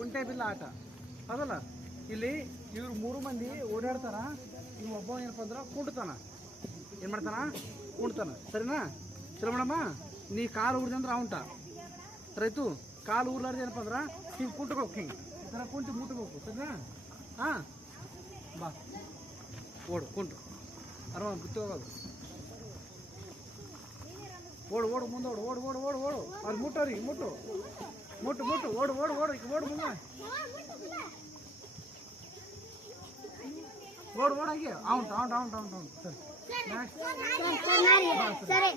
ಕುಂಟೆ ಬಿಲ್ಲ ಆಟ ಅದಲ್ಲ. ಇಲ್ಲಿ ಇವ್ರು 3 ಮಂದಿ ಓಡಾಡ್ತಾರ. ಇವ್ ಒಬ್ಬ ಏನಪ್ಪ ಅಂದ್ರೆ ಕುಂಡ್ತಾನ. ಏನು ಮಾಡ್ತಾನ? ಕುಂಡ್ತಾನ. ಸರಿನಾ? ಸರಿ ಮೇಡಮ್ಮ, ನೀ ಕಾಲು ಊರ್ದೆ ಅಂದ್ರೆ ಅವಂಟ ರೈತು. ಕಾಲು ಊರ್ಲಾರ್ದು ಏನಪ್ಪ ಅಂದ್ರೆ ಹಿಂಗೆ ಕುಂಟ್ಬೇಕು. ಹಿಂಗೆ ಈ ಥರ ಕುಂಟು ಮುಟ್ಬೇಕು. ಸರಿನಾ? ಹಾಂ, ಬಾ ಓಡು ಕುಂಟು ಆರಾಮ ಬಿತ್ತು ಹೋಗೋದು. ಓಡು ಓಡು ಮುಂದೆ ಓಡು ಓಡು ಓಡು ಓಡು ಓಡು ಅಲ್ಲಿ ಮುಟ್ಟವ್ರಿಗೆ ಮುಟ್ಟು ಮುಟ್ಟು ಮುಟ್ಟು ಓಡು ಓಡು ಓಡು ಓಡು ಮುಂದೆ ಓಡು ಓಡು ಹಂಗೆ ಔಂಟ್ ಔಂಟ್ ಔಂಟ್ ಔಂಟ್ ಔಂಟ್. ಸರಿ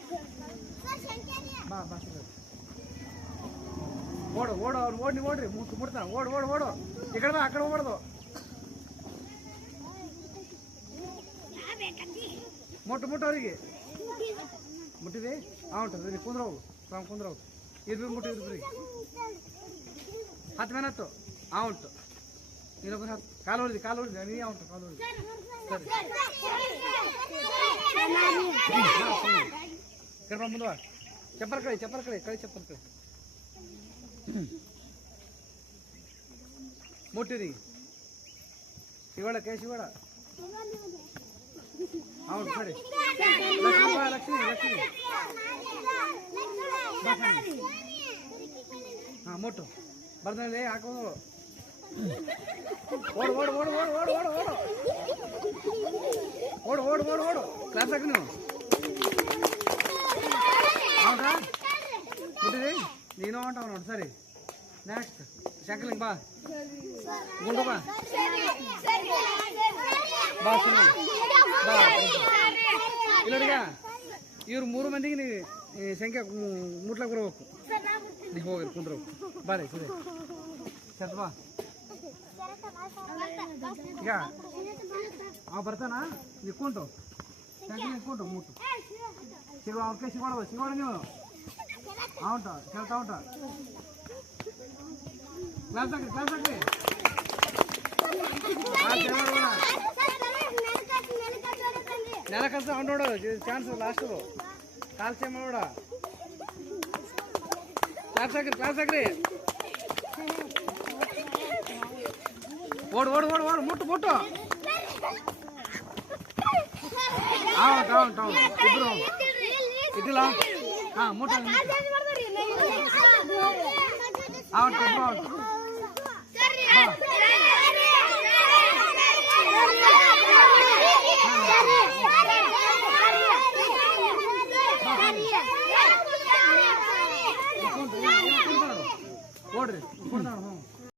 ಬಾ ಬಾ ಓಡು ಓಡು ಅವ್ನು ಓಡಿ ಓಡ್ರಿ ಮುಟ್ತಾನೆ. ಓಡು ಓಡು ಓಡು ಈ ಕಡೆ ಬಾ, ಆ ಕಡೆ ಹೋಗ್ಬಾರ್ದು. ಮುಟ್ಟು ಮುಟ್ಟು ಅವರಿಗೆ ಮುಟ್ಟಿದೆ ಔಂಟ್. ಕುಂದ್ರೋವು ಸ್ವಾಮಿ ಕುಂದ್ರೋವು. ಇರ್ಬಿ ಮುಟ್ಟಿದ್ರಿ 10 ಮೆನತ್ತು ಔಂಟ್. ಇನ್ನೊಬ್ಬರು 10 ಕಾಲು ಹೊಡಿದಿ ಕಾಲು ಹೊಡಿದಿ ನೀ ಔಂಟು ಕಾಲು ಹೊಡಿದಿ. ಸರಿ ಕರ್ಮ ಮುಂದುವ ಚಪ್ಪಲ್ ಕಳಿ ಕಳಿ ಚಪ್ಪಲ್ ಕಳಿ ಮುಟ್ಟಿರಿ. ಶಿವಳ ಕೈ ಶಿವಳ ಔಂಟ್. ಸರಿ ಲಕ್ಷ್ಮಿ ಲಕ್ಷ್ಮಿ ಹಾಂ ಮುಟ್ಟು ಬರ್ದಲ್ಲಿ ಹಾಕೋದು. ಓಡು ಓಡು ಓಡು ಓಡು ಓಡು ಓಡು ಓಡು ಓಡು ಓಡು ಓಡು ಓಡು ಕ್ಲಾಸ್ ಹಾಕಿ ನೀವು. ಹೌದಾ ಮುಟ್ಟಿರಿ ನೀನು ಹೊಂಟ ನೋಡಿ. ಸರಿ ನೆಕ್ಸ್ಟ್ ಶಂಕಲಿಂಗ್ ಬಾ ಗುಂಡು ಬಾ ಬಾ ಸುನಿ ಬಾ. ಇಲ್ಲಡಿಗ ಇವ್ರು 3 ಮಂದಿಗೆ ನೀವು ಸಂಖ್ಯೆ ಮುಟ್ಲಕ್ಕೆ ಬರಬೇಕು. ನೀವು ಹೋಗಿ ಕುಂದ್ರು ಬಾರಿ ಸರಿ ಸತ್ ಬಾ. ಈಗ ಅವ ಬರ್ತಾನ ನೀವು ಕುಂಟು ಶಂಕಲಿಂಗ್ ಕುಂಟು ಮುಟ್ಟು ಶಿವ ಅವ್ರ ಕೈ ಸಿಗೋಣ ಸಿಗೋಣ ನೀವು ಔಂಟ ಕೇಳ್ತಾ ಉಂಟ. ಕ್ಲಾಸ್ ಹಾಕ್ರಿ ಕ್ಲಾಸ್ ಹಾಕ್ರಿ ನೆಲ ಕಲ್ಸ ಅವ್ನು ನೋಡು ಚಾನ್ಸ್ ಲಾಸ್ಟ್ ಕಾಲ್ ಸೇಮ್ ನೋಡ. ಕ್ಲಾಸ್ ಹಾಕ್ರಿ ಓಡು ಓಡು ಓಡು ಓಡು ಮುಟ್ಟು ಮುಟ್ಟು ಔಟ್ ಔಟ್ ಔಟ್ ಇಬ್ರು ಇದ್ದಿಲ್ಲ. ಹಾಂ ಮುಟ್ಟು ಔಟ್ ಇಬ್ರು ಔಟ್. ಓಡ್ರಿ